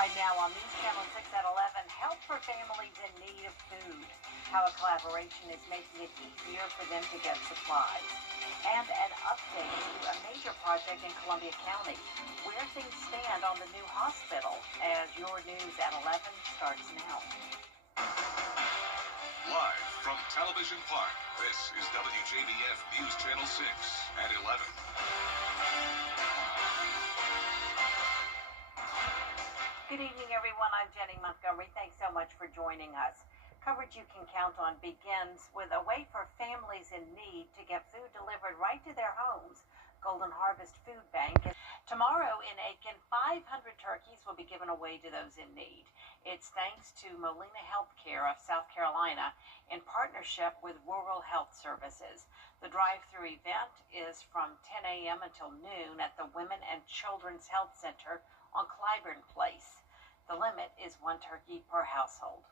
Right now on News Channel 6 at 11, help for families in need of food. How a collaboration is making it easier for them to get supplies. And an update to a major project in Columbia County, where things stand on the new hospital, as your news at 11 starts now. Live from Television Park, this is WJBF News Channel 6 at 11. Good evening, everyone. I'm Jenny Montgomery. Thanks so much for joining us. Coverage you can count on begins with a way for families in need to get food delivered right to their homes. Golden Harvest Food Bank. Tomorrow in Aiken, 500 turkeys will be given away to those in need. It's thanks to Molina Healthcare of South Carolina in partnership with Rural Health Services. The drive-through event is from 10 a.m. until noon at the Women and Children's Health Center on Clyburn Place. The limit is 1 turkey per household.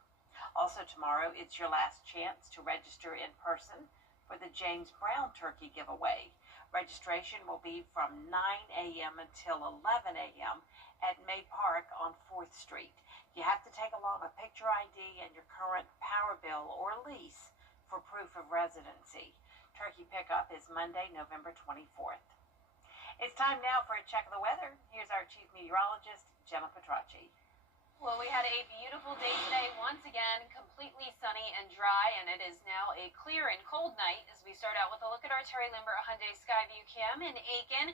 Also tomorrow, it's your last chance to register in person for the James Brown Turkey Giveaway. Registration will be from 9 a.m. until 11 a.m. at May Park on 4th Street. You have to take along a picture ID and your current power bill or lease for proof of residency. Turkey pickup is Monday, November 24th. It's time now for a check of the weather. Here's our chief meteorologist, Gemma Petracci. Well, we had a beautiful day today, once again, completely sunny and dry, and it is now a clear and cold night as we start out with a look at our Terry Limber Hyundai Skyview Cam in Aiken.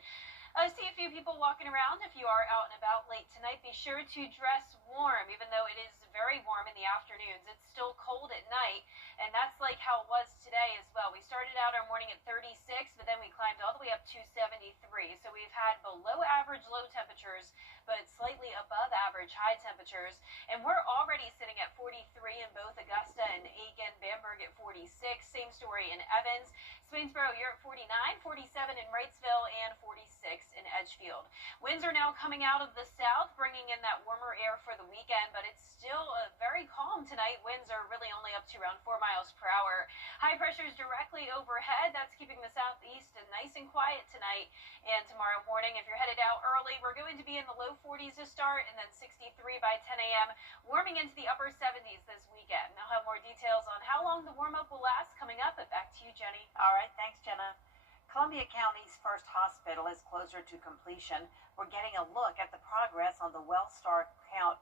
I see a few people walking around. If you are out and about late tonight, be sure to dress warm, even though it is very warm in the afternoons. It's still cold at night, and that's like how it was today as well. We started out our morning at 36, but then we climbed all the way up to 73. So we've had below average low temperatures, but slightly above average high temperatures. And we're already sitting at 43 in both Augusta and Aiken, Bamberg at 46, same story in Evans. Swainsboro, you're at 49, 47 in Wrightsville, and 46 in Edgefield. Winds are now coming out of the south, bringing in that warmer air for the weekend, but it's still very calm tonight. Winds are really only up to around 4 miles per hour. High pressure is directly overhead. That's keeping the southeast nice and quiet tonight. And tomorrow morning, if you're headed out early, we're going to be in the low 40s to start, and then 63 by 10 a.m., warming into the upper 70s this weekend. I'll have more details on how long the warm-up will last coming up, but back to you, Jenny. All right, thanks, Jenna. Columbia County's first hospital is closer to completion. We're getting a look at the progress on the Wellstar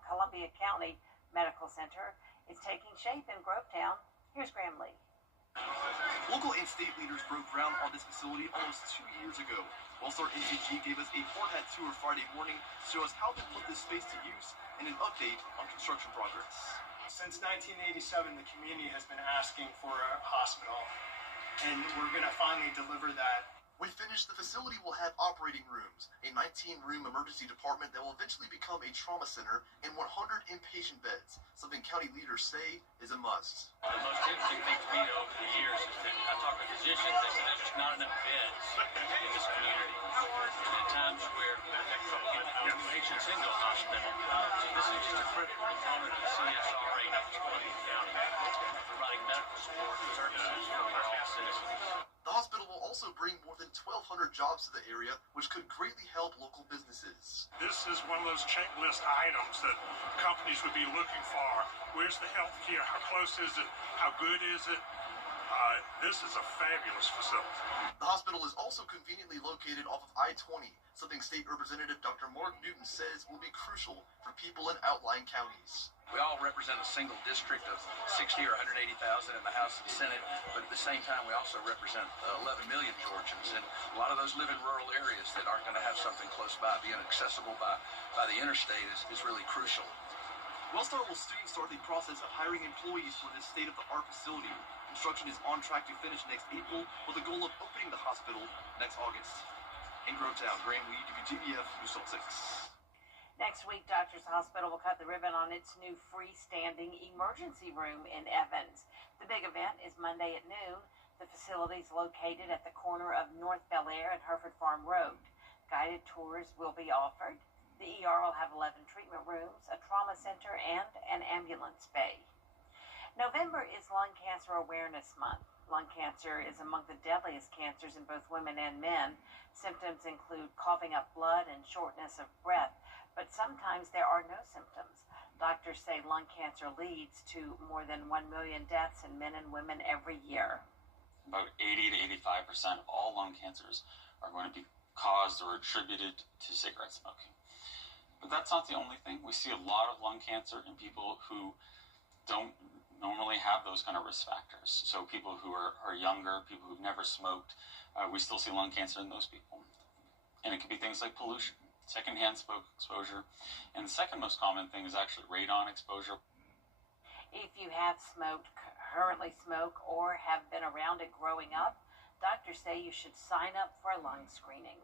Columbia County Medical Center. It's taking shape in Grovetown. Here's Graham Lee. Local and state leaders broke ground on this facility almost 2 years ago. Wellstar NCG gave us a hard hat tour Friday morning to show us how they put this space to use and an update on construction progress. Since 1987, the community has been asking for a hospital, and we're going to finally deliver that. When finished, the facility will have operating rooms, a 19-room emergency department that will eventually become a trauma center, and 100 inpatient beds, something county leaders say is a must. The most interesting thing to me over the years is that I talk to physicians, they say there's just not enough beds in this community. And at times where patients into a hospital, so this is just a critical component of the CSRA of Columbia County, providing medical support and services for all citizens. The hospital will also bring more than 1,200 jobs to the area, which could greatly help local businesses. This is one of those checklist items that companies would be looking for. Where's the health care? How close is it? How good is it? This is a fabulous facility. The hospital is also conveniently located off of I-20, something State Representative Dr. Mark Newton says will be crucial for people in outlying counties. We all represent a single district of 60 or 180,000 in the House and Senate, but at the same time, we also represent 11 million Georgians, and a lot of those live in rural areas that aren't going to have something close by. Being accessible by the interstate is really crucial. Wellstar will soon start the process of hiring employees for this state-of-the-art facility. Construction is on track to finish next April, with the goal of opening the hospital next August. In Grovetown, Graham Lee, WJBF News 6. Next week, Doctors Hospital will cut the ribbon on its new freestanding emergency room in Evans. The big event is Monday at noon. The facility is located at the corner of North Bel Air and Hereford Farm Road. Guided tours will be offered. The ER will have 11 treatment rooms, a trauma center, and an ambulance bay. November is Lung Cancer Awareness Month. Lung cancer is among the deadliest cancers in both women and men. Symptoms include coughing up blood and shortness of breath. but sometimes there are no symptoms. Doctors say lung cancer leads to more than 1 million deaths in men and women every year. About 80 to 85% of all lung cancers are going to be caused or attributed to cigarette smoking. But that's not the only thing. We see a lot of lung cancer in people who don't normally have those kind of risk factors. So people who are younger, people who've never smoked, we still see lung cancer in those people. And it could be things like pollution, secondhand smoke exposure. And the second most common thing is actually radon exposure. If you have smoked, currently smoke, or have been around it growing up, doctors say you should sign up for a lung screening.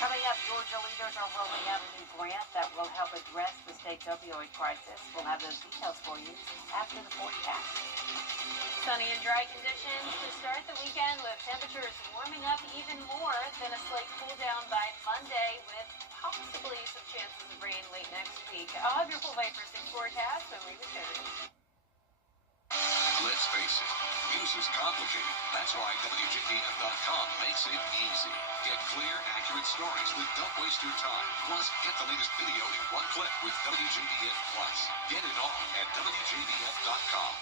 Coming up, Georgia leaders are rolling out a new grant that will help address the state's opioid crisis. We'll have those details for you after the forecast. Sunny and dry conditions to start the weekend, with temperatures warming up even more, then a slight cool down by Monday with possibly some chances of rain late next week. I'll have your full Viper 6 forecast when we return. Let's face it, news is complicated. That's why WJBF.com makes it easy. Get clear, accurate stories that don't waste your time. Plus, get the latest video in one click with WJBF Plus. Get it all at WJBF.com.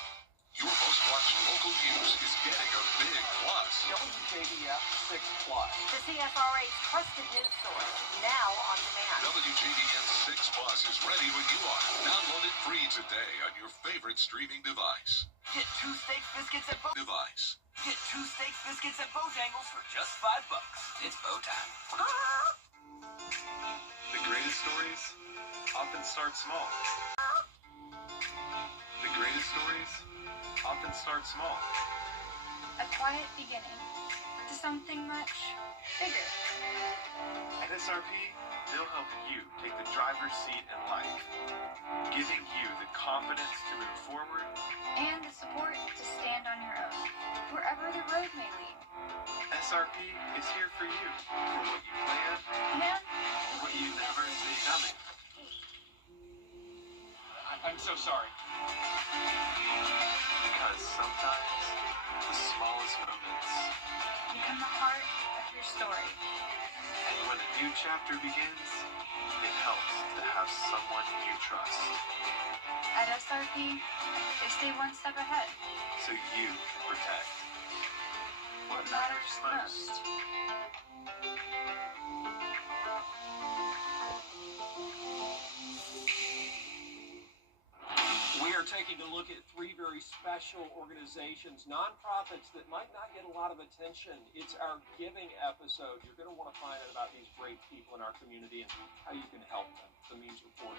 Your most watched local news is getting a big plus. WJBF 6 Plus. The CSRA's trusted news source, now on demand. WJBF 6 Plus is ready when you are. Download it free today on your favorite streaming device. Get 2 steak biscuits at Device. Get 2 steak biscuits at Bojangles for just $5. It's bow time. The greatest stories often start small. The greatest stories often start small. A quiet beginning to something much bigger. At SRP, they'll help you take the driver's seat in life, giving you the confidence to move forward And the support to stand on your own, wherever the road may lead. SRP is here for you, for what you plan, And what you never see coming. I'm so sorry. Because sometimes the smallest moments, become the heart of your story. and when a new chapter begins, it helps to have someone you trust, At SRP, they stay one step ahead. so you can protect What matters most. We are taking a look at 3 very special organizations, nonprofits that might not get a lot of attention. It's our giving episode. You're going to want to find out about these great people in our community and how you can help them. The Means Report.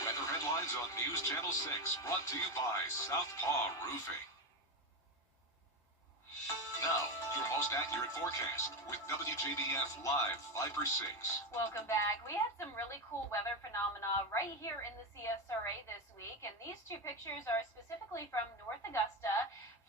Weather headlines on News Channel 6, brought to you by Southpaw Roofing. Now, your most accurate forecast with WJBF Live Viper 6. Welcome back. We had some really cool weather phenomena right here in the CSRA this week, and these 2 pictures are specifically from North Augusta.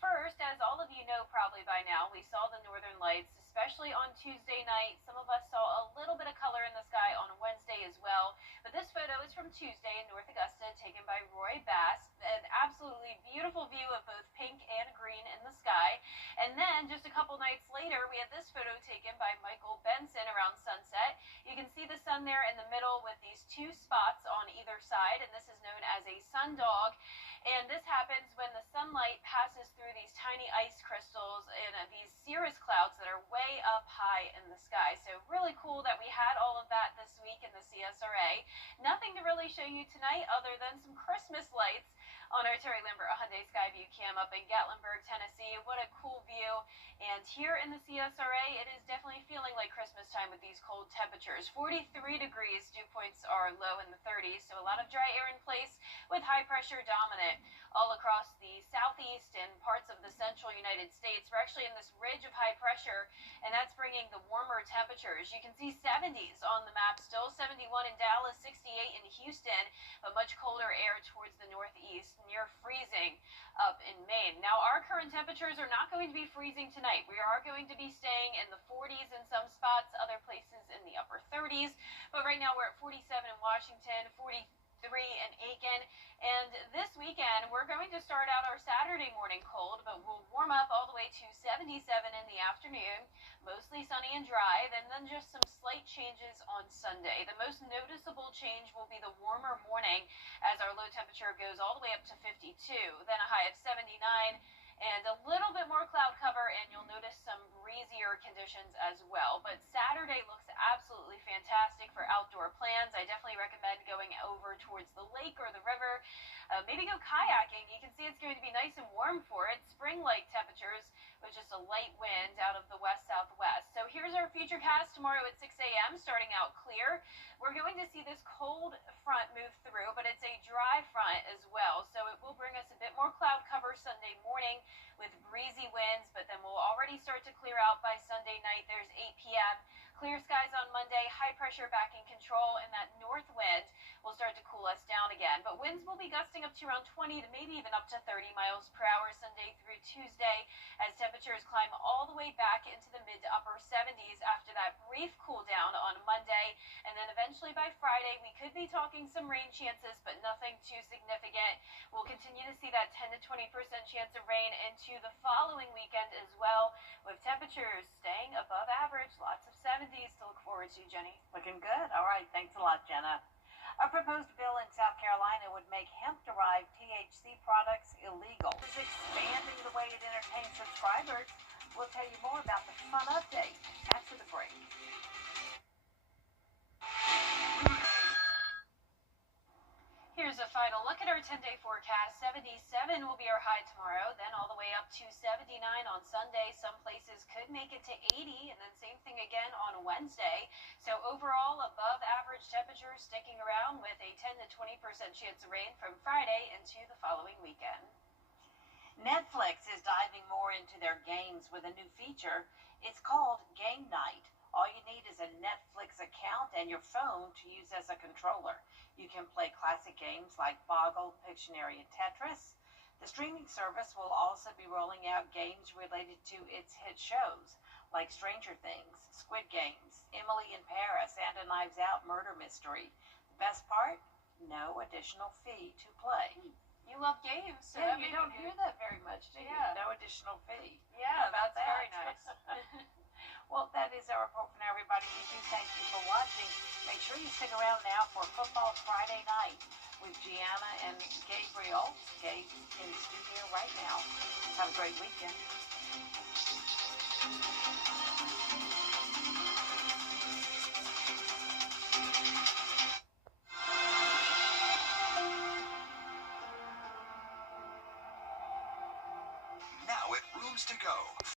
First, as all of you know probably by now, we saw the northern lights, especially on Tuesday night. Some of us saw a little bit of color in the sky on Wednesday as well. But this photo is from Tuesday in North Augusta, taken by Roy Bass. An absolutely beautiful view of both pink and green in the sky. And then just a couple nights later, we had this photo taken by Michael Benson around sunset. You can see the sun there in the middle with these 2 spots on either side, and this is known as a sundog. And this happens when the sunlight passes through these tiny ice crystals and these cirrus clouds that are way up high in the sky. So really cool that we had all of that this week in the CSRA. Nothing to really show you tonight other than some Christmas lights on our Terry Lambert Hyundai Skyview cam up in Gatlinburg, Tennessee. What a cool view. And here in the CSRA, it is definitely feeling like Christmas time with these cold temperatures. 43 degrees, dew points are low in the 30s, so a lot of dry air in place with high pressure dominant all across the southeast and parts of the central United States. We're actually in this ridge of high pressure, and that's bringing the warmer temperatures. You can see 70s on the map, still 71 in Dallas, 68 in Houston, but much colder air towards the northeast, near freezing up in Maine. Now, our current temperatures are not going to be freezing tonight. We are going to be staying in the 40s in some spots, other places in the upper 30s, but right now we're at 47 in Washington, 43 in Aiken, and this weekend out our Saturday morning cold, but we'll warm up all the way to 77 in the afternoon. Mostly sunny and dry, then just some slight changes on Sunday. The most noticeable change will be the warmer morning as our low temperature goes all the way up to 52, then a high of 79. And a little bit more cloud cover, and you'll notice some breezier conditions as well. But Saturday looks absolutely fantastic for outdoor plans. I definitely recommend going over towards the lake or the river. Maybe go kayaking. You can see it's going to be nice and warm for it. Spring-like temperatures with just a light wind out of the west-southwest. So here's our future cast tomorrow at 6 a.m. starting out clear. We're going to see this cold front move through, but it's a dry front as well. So it will bring us a bit more cloud cover Sunday morning with breezy winds, but then we'll already start to clear out by Sunday night. There's 8 p.m. Clear skies on Monday, high pressure back in control, and that north wind will start to cool us down again. But winds will be gusting up to around 20 to maybe even up to 30 miles per hour Sunday through Tuesday as temperatures climb all the way back into the mid to upper 70s after that brief cool down on Monday. And then eventually by Friday, we could be talking some rain chances, but nothing too significant. We'll continue to see that 10 to 20% chance of rain into the following weekend as well, with temperatures staying above average. Lots of 70s to look forward to, Jenny. Looking good. All right. Thanks a lot, Jenna. A proposed bill in South Carolina would make hemp-derived THC products illegal. It's expanding the way it entertains subscribers. We'll tell you more about the fun update after the break. Here's a final look at our 10-day forecast. 77 will be our high tomorrow, then all the way up to 79 on Sunday. Some places could make it to 80, and then same thing again on Wednesday. So overall, above average temperatures sticking around with a 10 to 20% chance of rain from Friday into the following weekend. Netflix is diving more into their games with a new feature. It's called Game Night. All you need is a Netflix account and your phone to use as a controller. You can play classic games like Boggle, Pictionary, and Tetris. The streaming service will also be rolling out games related to its hit shows like Stranger Things, Squid Games, Emily in Paris, and a Knives Out murder mystery. The best part? No additional fee to play. You love games, so yeah, you don't hear that very much, do you? Yeah. No additional fee. Yeah, about that's that? very nice. Well, that is our report for now, everybody. We do thank you for watching. Make sure you stick around now for Football Friday Night with Gianna and Gabriel. Gabe's in the studio right now. Have a great weekend. Now at Rooms to Go.